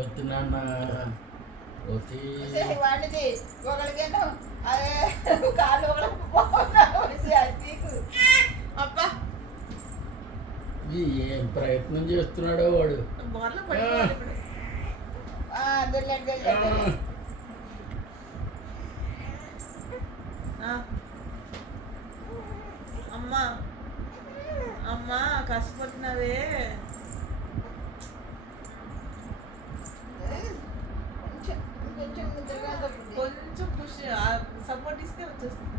వస్తున్నాన్న వాడిది ఒకరికేమో అదే కాళ్ళు అబ్బా ఏం ప్రయత్నం చేస్తున్నాడో వాడు. బోర్లో పడిపోయాడు ఇప్పుడు. అమ్మా అమ్మా కష్టపడుతున్నావే. కొంచెం పుష్ సపోర్ట్ ఇస్తే వచ్చేస్తుంది.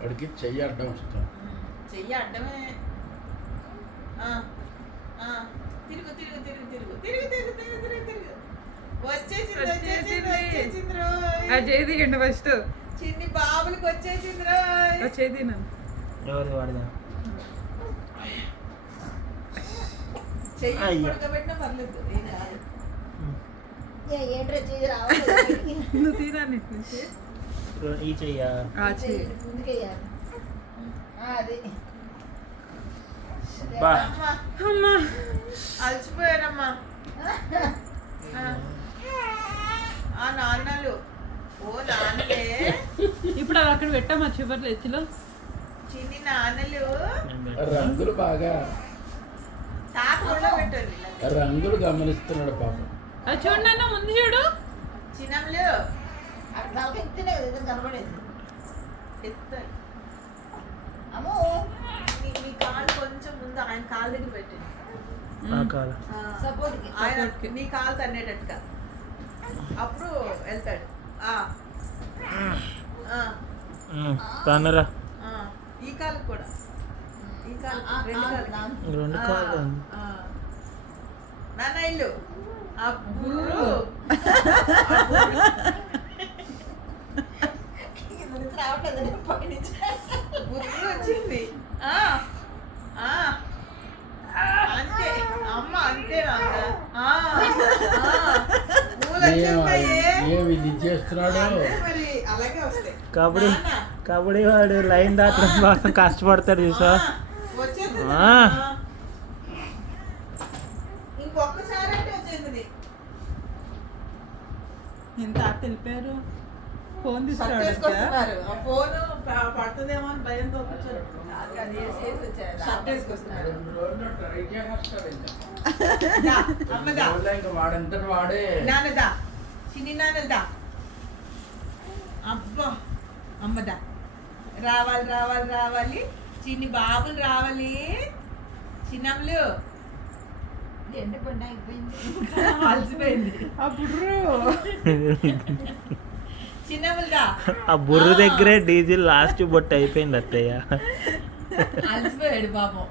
వాడికి చెయ్యి అడ్డం వస్తాం. చెయ్యి అడ్డమే. తిరుగు తిరుగు తిరుగు తిరుగు తిరుగు తిరుగు తిరుగు తిరుగు తిరుగు వచ్చేసింది వచ్చేసింది వచ్చేసింది చేయండి ఫస్ట్. చిన్ని బాబులకి వచ్చేసింది వచ్చేది ఎవరు వాడిదా చెయ్యి పడకబెట్టినా పర్లేదు. ఏంట్రా చెయ్యి రావాలి. నువ్వు తీరాన్ని ఈ చెయ్యా ముందుకెయ్యాలి. అది అమ్మా అలసిపోయారమ్మా నాన్నలు. ఓ నాన్నలే ఇప్పుడు అవి అక్కడ పెట్టామా చివరి ఎత్తులో చిన్ని నాన్నలు. రంగులు బాగా తాత కూడా పెట్టండి. రంగులు గమనిస్తున్నాడు పాపం. అది చూడండి అన్న ముందు చూడు. చిన్నలు ఎత్తునే కనబడేది. ఎత్తాయి. అమ్మో మీ కాలు కొంచెం ముందు ఆయన కాలు దగ్గర పెట్టండి. సపోర్ట్ ఆయన మీ కాలు తన్నేటట్టుగా అప్పుడు వెళ్తాడు. తనరా ఈ కాలు కూడా ఈ కాలు రెండు కాళ్ళు నాన్న ఇల్లు అప్పుడు రావట్లేదు బుర్రు వచ్చింది. అంతే అమ్మ అంతే ఇది చేస్తున్నాడు. మరి అలాగే వస్తాయి. కబడ్డీ వాడు లైన్ దాటడం కోసం కష్టపడతాడు చూసా. ఇంకొకసారి అంటే వచ్చేసింది. ఎంత తెలిపారు. ఫోన్ తీసుకొస్తున్నారు. ఆ ఫోన్ పడుతుందేమో అని భయంతో షర్ట్ వేసుకొస్తున్నారు. వాడంతటి వాడే. నాన్నదా చిన్ని నాన్నదా అబ్బా అమ్మదా రావాలి రావాలి రావాలి. చిన్ని బాబులు రావాలి. చిన్నమ్మలు ఎండ పండ అయిపోయింది. అలసిపోయింది. అప్పుడు చిన్నమ్మలుదా ఆ బుర్ర దగ్గరే డీజిల్ లాస్ట్ బొట్టు అయిపోయింది అత్తయ్య. అలసిపోయాడు పాపం.